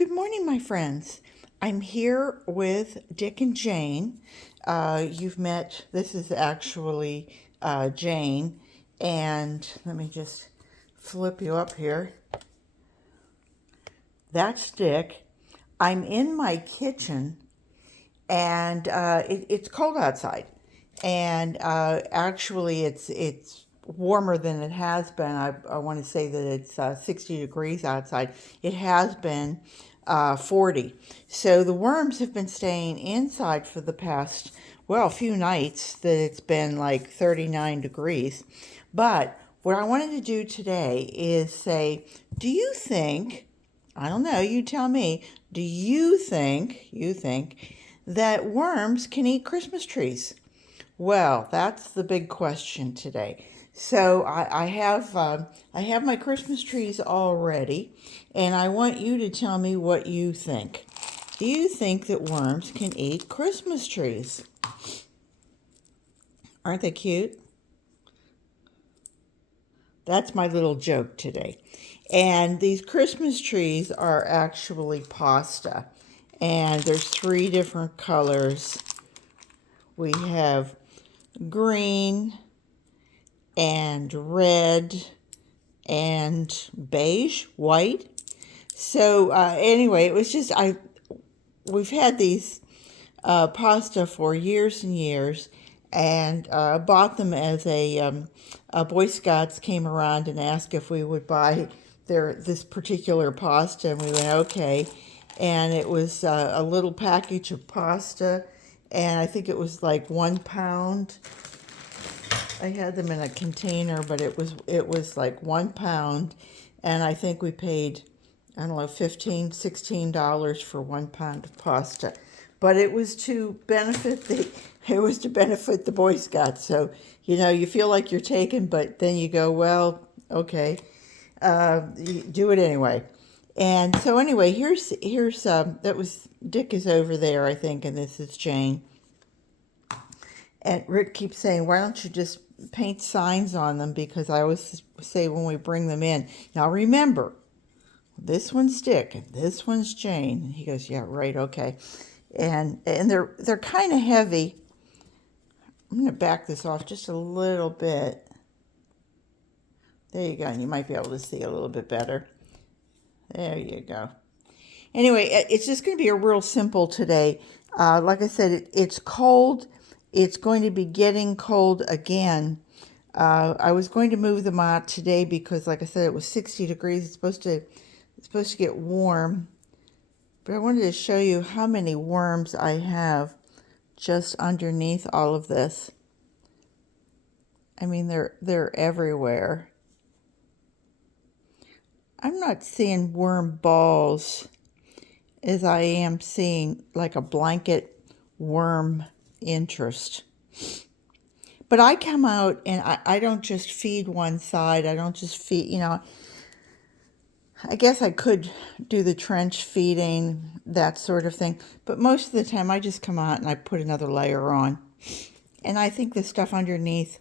Good morning, my friends. I'm here with Dick and Jane. You've met, this is actually Jane, and let me just flip you up here. That's Dick. I'm in my kitchen, and it's cold outside, and actually it's warmer than it has been. I want to say that it's 60 degrees outside. It has been 40. So the worms have been staying inside for the past, well, a few nights that it's been like 39 degrees. But what I wanted to do today is say, do you think, I don't know, you tell me, do you think that worms can eat Christmas trees? Well, that's the big question today. So I have my Christmas trees all ready, and I want you to tell me what you think. Do you think that worms can eat Christmas trees? Aren't they cute? That's my little joke today. And these Christmas trees are actually pasta. And there's 3 different colors. We have green and red and beige, white. So anyway, it was just we've had these pasta for years and years, and bought them as a Boy Scouts came around and asked if we would buy this particular pasta, and we went okay. And it was a little package of pasta, and I think it was like 1 pound. I had them in a container, but it was like 1 pound, and I think we paid, I don't know, $15, $16 for 1 pound of pasta. But it was to benefit the Boy Scouts. So you feel like you're taken, but then you go, well, okay, you do it anyway. And so anyway, here's that was Dick is over there, I think, and this is Jane. And Rick keeps saying, why don't you just paint signs on them? Because I always say when we bring them in, now remember, this one's Dick and this one's Jane. And he goes, yeah, right, okay. And they're kind of heavy. I'm going to back this off just a little bit. There you go. And you might be able to see a little bit better. There you go. Anyway, it's just going to be a real simple today. Like I said, it's cold. It's going to be getting cold again. I was going to move them out today because, like I said, it was 60 degrees. It's supposed to get warm. But I wanted to show you how many worms I have just underneath all of this. I mean, they're everywhere. I'm not seeing worm balls as I am seeing like a blanket worm interest. But I come out and I don't just feed one side. I don't just feed, I guess I could do the trench feeding, that sort of thing. But most of the time I just come out and I put another layer on. And I think the stuff underneath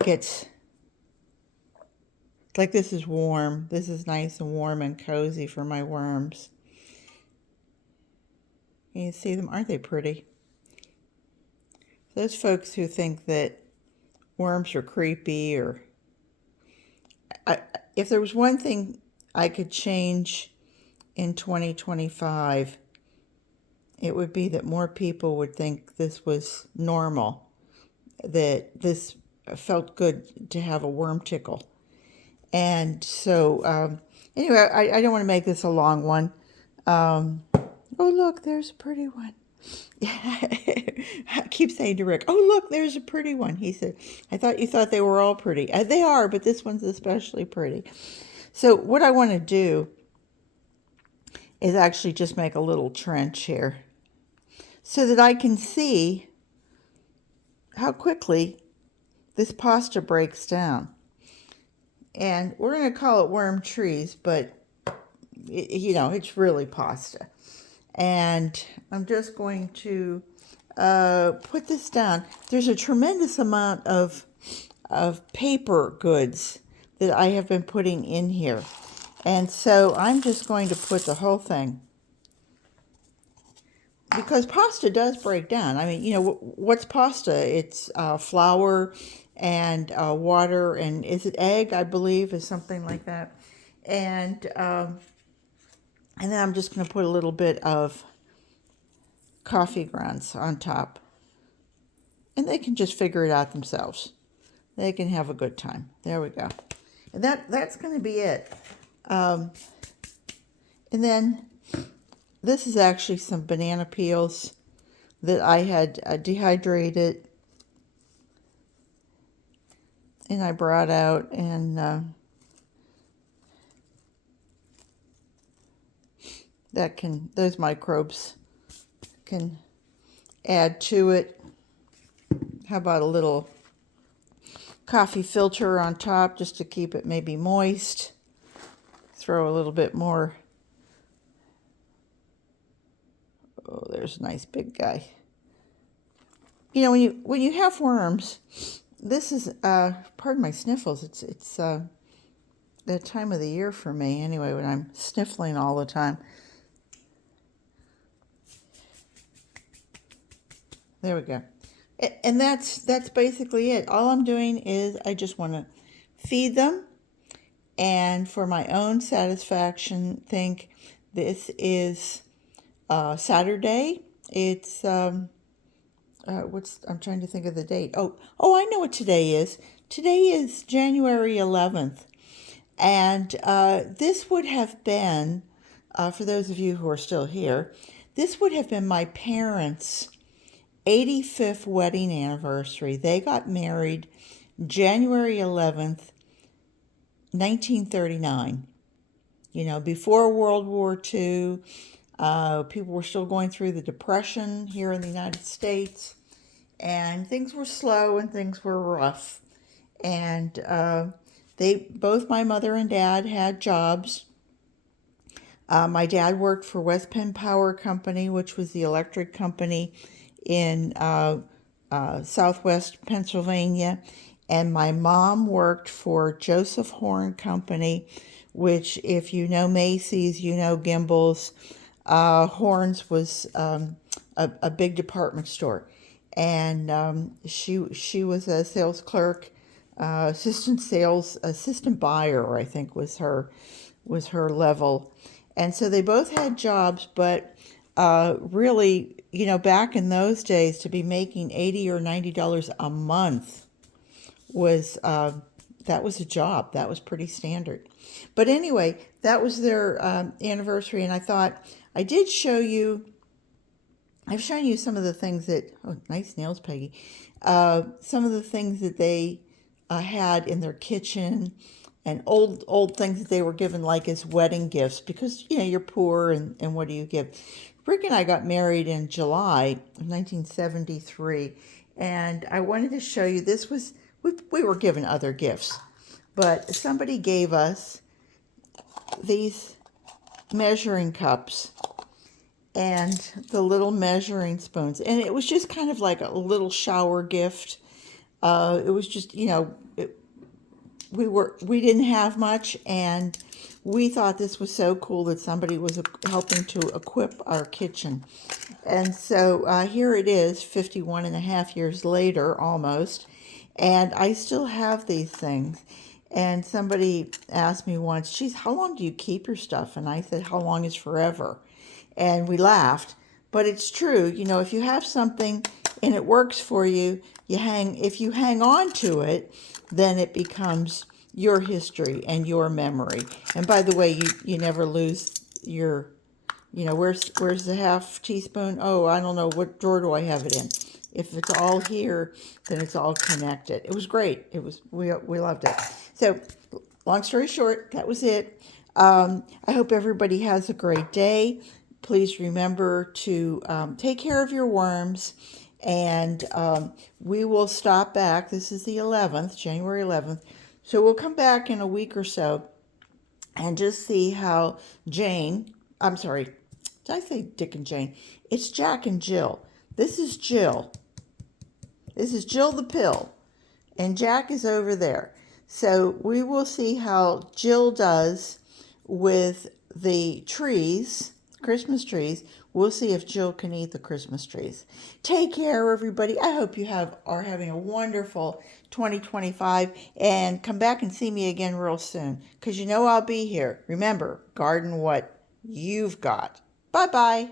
gets, like this is warm. This is nice and warm and cozy for my worms. Can you see them? Aren't they pretty? Those folks who think that worms are creepy, or if there was one thing I could change in 2025, it would be that more people would think this was normal, that this felt good to have a worm tickle. And so anyway, I don't want to make this a long one. Oh, look, there's a pretty one. I keep saying to Rick, oh, look, there's a pretty one. He said, I thought you thought they were all pretty. They are, but this one's especially pretty. So what I want to do is actually just make a little trench here so that I can see how quickly this pasta breaks down. And we're going to call it worm trees, but it's really pasta. And I'm just going to put this down. There's a tremendous amount of paper goods that I have been putting in here. And so I'm just going to put the whole thing, because pasta does break down. I mean, you know, what's pasta? It's flour and water, and is it egg, I believe, is something like that. And then I'm just going to put a little bit of coffee grounds on top. And they can just figure it out themselves. They can have a good time. There we go. And that's going to be it. And then this is actually some banana peels that I had dehydrated. And I brought out, and those microbes can add to it. How about a little coffee filter on top just to keep it maybe moist? Throw a little bit more. Oh, there's a nice big guy. You know, when you have worms, this is pardon my sniffles. It's that time of the year for me anyway, when I'm sniffling all the time. There we go. And that's basically it. All I'm doing is I just want to feed them, and for my own satisfaction, think this is Saturday. It's I'm trying to think of the date. Oh, I know what today is. Today is January 11th, and this would have been, for those of you who are still here, this would have been my parents' 85th wedding anniversary. They got married January 11th, 1939. You know, before World War II, people were still going through the Depression here in the United States, and things were slow and things were rough. And both my mother and dad had jobs. My dad worked for West Penn Power Company, which was the electric company in southwest Pennsylvania, and my mom worked for Joseph Horn Company, which, if you know Macy's, you know Gimbel's. Horns was a big department store, and she was a sales clerk, assistant buyer, I think was her level. And so they both had jobs, but really, you know, back in those days, to be making $80 or $90 a month was that was a job. That was pretty standard. But anyway, that was their anniversary, and I thought I've shown you some of the things that, oh, nice nails, Peggy. Some of the things that they had in their kitchen, and old things that they were given like as wedding gifts, because, you know, you're poor, and what do you give? Rick and I got married in July of 1973, and I wanted to show you, this was, we were given other gifts, but somebody gave us these measuring cups and the little measuring spoons, and it was just kind of like a little shower gift. It was just, you know, we didn't have much, and we thought this was so cool that somebody was helping to equip our kitchen. And so here it is, 51 and a half years later, almost, and I still have these things. And somebody asked me once, geez, how long do you keep your stuff? And I said, how long is forever? And we laughed, but it's true. You know, if you have something and it works for you, if you hang on to it, then it becomes your history and your memory. And by the way, you never lose your, you know, where's the half teaspoon? Oh, I don't know, what drawer do I have it in? If it's all here, then it's all connected. It was great. We loved it. So, long story short, that was it. I hope everybody has a great day. Please remember to take care of your worms, and we will stop back. This is the 11th, January 11th. So we'll come back in a week or so and just see how I'm sorry, did I say Dick and Jane? It's Jack and Jill. This is Jill. This is Jill the pill, and Jack is over there. So we will see how Jill does with the trees, Christmas trees. We'll see if Jill can eat the Christmas trees. Take care, everybody. I hope you are having a wonderful 2025, and come back and see me again real soon, because you know I'll be here. Remember, garden what you've got. Bye-bye.